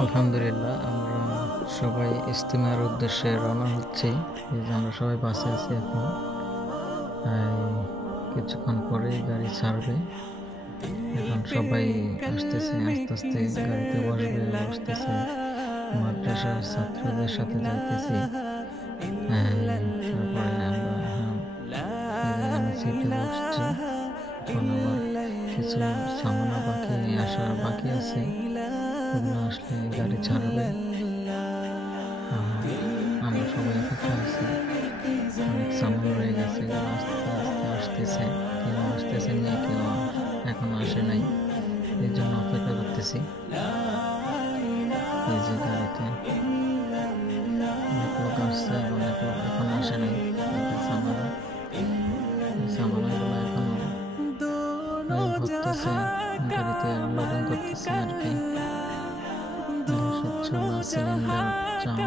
আলহামদুলিল্লাহ, আমরা সবাই ইজতেমার উদ্দেশ্যে রওনা হচ্ছি। এই যে আমরা সবাই বাসে আছি এখন। কিছুক্ষণ পরেই গাড়ি ছাড়বে। এখন সবাই আসতেছে, আস্তে আস্তে গাড়িতে বসতেছে। মাদ্রাসার ছাত্রদের সাথে যাইতেছি। তারপরে আমরা এখানে সিটে বসছি। এখন আবার কিছু সামানা বাকি আছে। ওগুলো আসলে গাড়ি ছাড়বে। আমরা সবাই অপেক্ষা আছি। অনেক সামান রয়ে গেছে, আস্তে আস্তে আসতেছে। কেউ আসতেছে না, কেউ এখনো আসে নাই। এই জন্য অপেক্ষা করতেছি। এই যে গাড়িতে অনেক লোক আসছে, অনেক লোক এখনো আসে নাই। সামানাগুলো এখনো ভরতেছে, গাড়িতে লোডিং করতেছে আর কি। চুলা, সিলিন্ডার, চাল,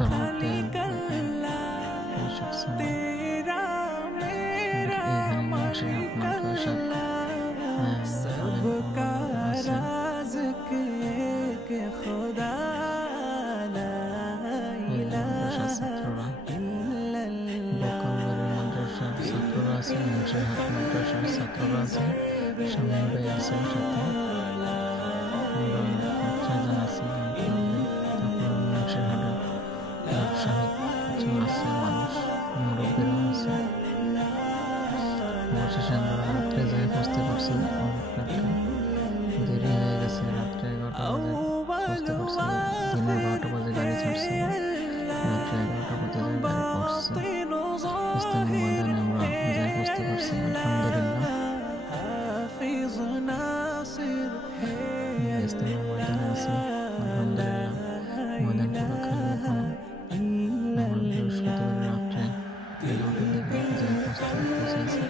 ডাল, তেল, এসব সামান। এখানে মুন্সিরহাট মাদ্রাসার ছাত্ররা, বকলবাড়ির মাদ্রাসার ছাত্ররা আছে, মুন্সিরহাট মাদ্রাসার ছাত্ররা আছে, শামীম ভাই আছে সাথে। আমরা 4 জন আছি। তারপর মুন্সিরহাটের ব্যবসায়িক কিছু আছে, মানুষ, মুরব্বীরা আছে। অবশেষে আমরা রাত্রে যাই পৌঁছতে পারছি। অনেক রাত্রে দেরি হয়ে গেছে, রাত্রে 11টা বাজে পৌঁছতে পারছি। দিনের 12টা বাজে গাড়ি ছাড়ছে, রাত্রে 11টা বাজে গাড়ি পৌঁছছে। ইজতেমা ময়দানে আমরা যাই পৌঁছতে পারছি, আলহামদুলিল্লাহ। ইজতেমা ময়দানে আছি, আলহামদুলিল্লাহ। ময়দান পুরো খালি এখনো। আমরা বৃহস্পতিবার রাত্রে 11টার দিকে যাই পৌঁছাইছি।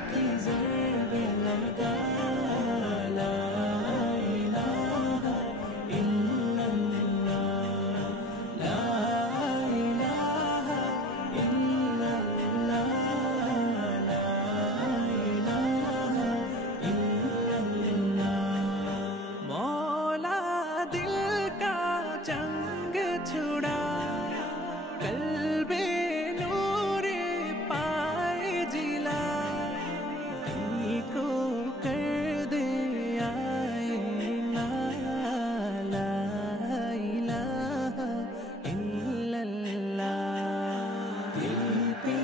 छुड़ा कल्बे नूरे पाए जिला को कर दे आए ना ला इलाहा इल्लल्लाह। दिल पे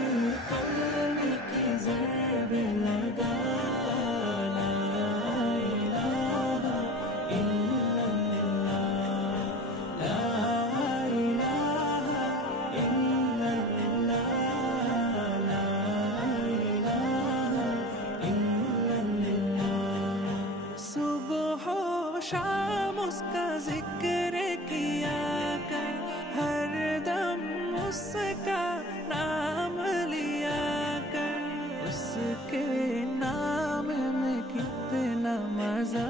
कलम की ज़रब लगा ला इलाहा इल्लल्लाह ला शाम उसका जिक्र किया कर, हर दम उसका नाम लिया कर। उसके नाम में कितना मजा